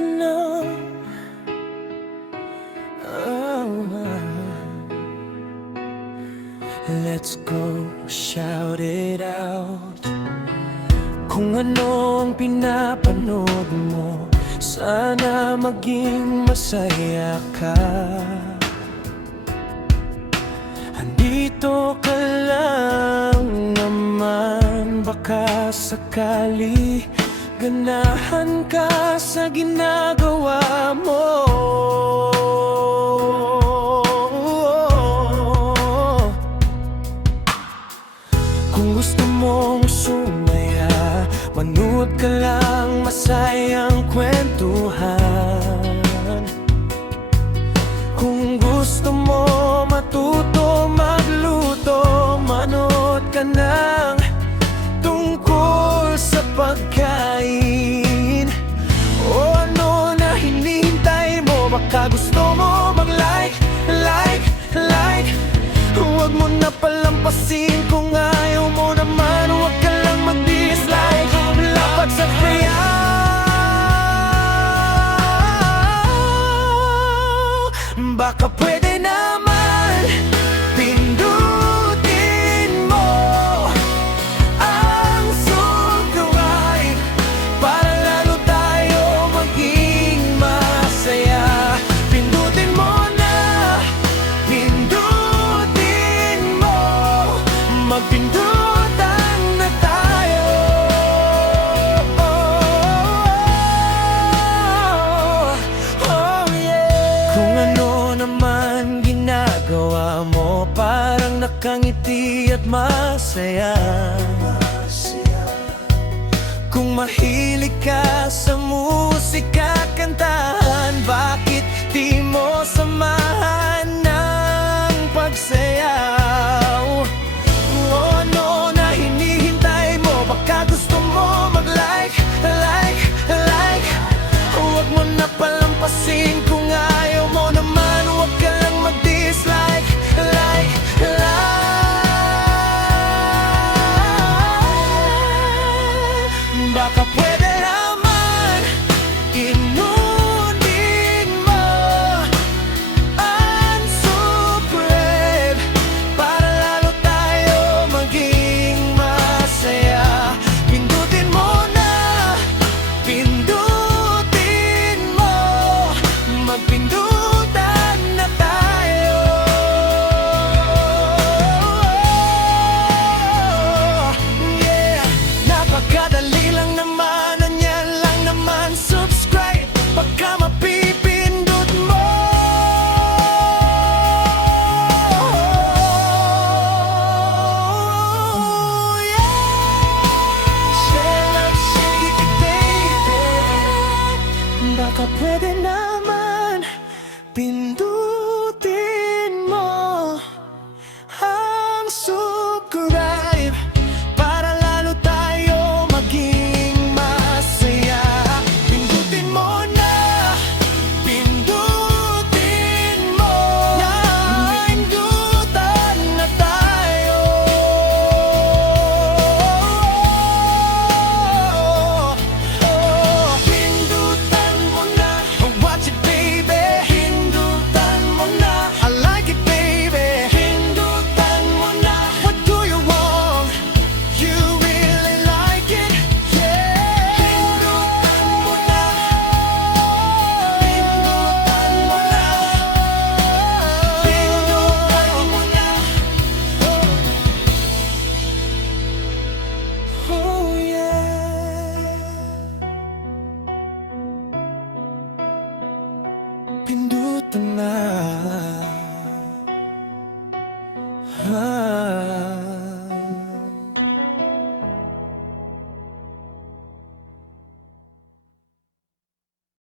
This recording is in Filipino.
no. Oh, let's go, shout it out. Kung ano ang pinapanood mo, sana maging masaya ka. Andito ka lang naman, baka sakali ganahan ka sa ginagawa mo. Kung gusto mong sumaya, manood ka lang masayang kwentuhan. Kung gusto mo matuto magluto, manood ka ng tungkol sa pagkain. O ano na hinihintay mo, baka gusto mo mag-like, like, like. Huwag mo na palampasin kung ayaw mo naman, huwag ka lang mag-dislike. Lapag sa kaya, baka pwede naman pindutin mo ang subscribe para lalo tayo maging masaya. Pindutin mo na, pindutin mo, magpindutan na tayo. Oh yeah. Kung ano naman ginagawa mo, parang nakangiti at masaya. Kung mahilig ka sa musika at kantahan, bakit di mo samahan ng pagsayaw? O ano na hinihintay mo, baka gusto mo mag-like, like, like. Huwag mo na palampasin kung ayaw mo naman, huwag ka lang mag-dislike, like, like. Baka pwede naman inunin mo ang subscribe para lalo tayo maging masaya. Pindutin mo na, pindutin mo, magpindutan na tayo. Yeah, napakadali lang naman, anyan lang naman, subscribe pagka mapipindot mo. Yeah, share like shake it, baby. Baka pwede naman pindutin mo ang subscribe para lalo tayo maging masaya. Pindutin mo na, pindutin mo, pindutan na tayo. Pindutan mo na, watch it baby. Pindutan mo na, I like it baby. Pindutan mo na, what do you want? You really like it, yeah. Pindutan mo na, pindutan mo na, pindutan mo na. Oh yeah. Pindutan na.